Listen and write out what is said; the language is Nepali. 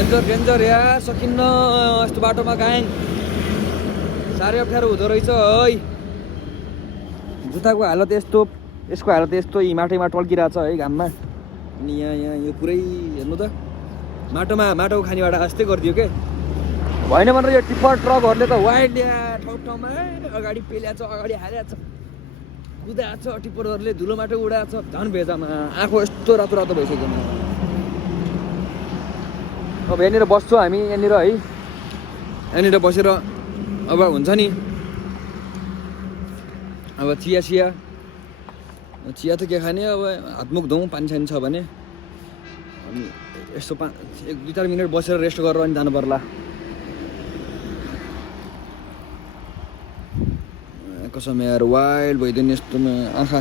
डेन्जर यार सकिन्न यस्तो बाटोमा गाङ साह्रै अप्ठ्यारो हुँदो रहेछ है जुत्ताको हालत यस्तो यसको हालत यस्तो यी माटैमा टल्किरहेछ है घाममा अनि यहाँ यो पुरै हेर्नु त माटोको खानीबाट यस्तै गरिदियो के भएन भनेर यो टिप्पर ट्रकहरूले त वाइड ठाउँ ठाउँमा अगाडि पेल्याछ अगाडि हालेछ कुदाएको छ टिप्परहरूले धुलो माटो उडाएको छ झन् भेजामा आँखो यस्तो रातो रातो भइसक्यो अब यहाँनिर बस्छौँ हामी यहाँनिर है यहाँनिर बसेर अब हुन्छ नि अब चिया त के खाने अब हातमुख धुउँ पानी छैन छ भने अनि यस्तो 1-2-4 मिनट बसेर रेस्ट गरेर अनि जानु पर्ला कसम यार वाइल्ड भइदिने यस्तोमा आँखा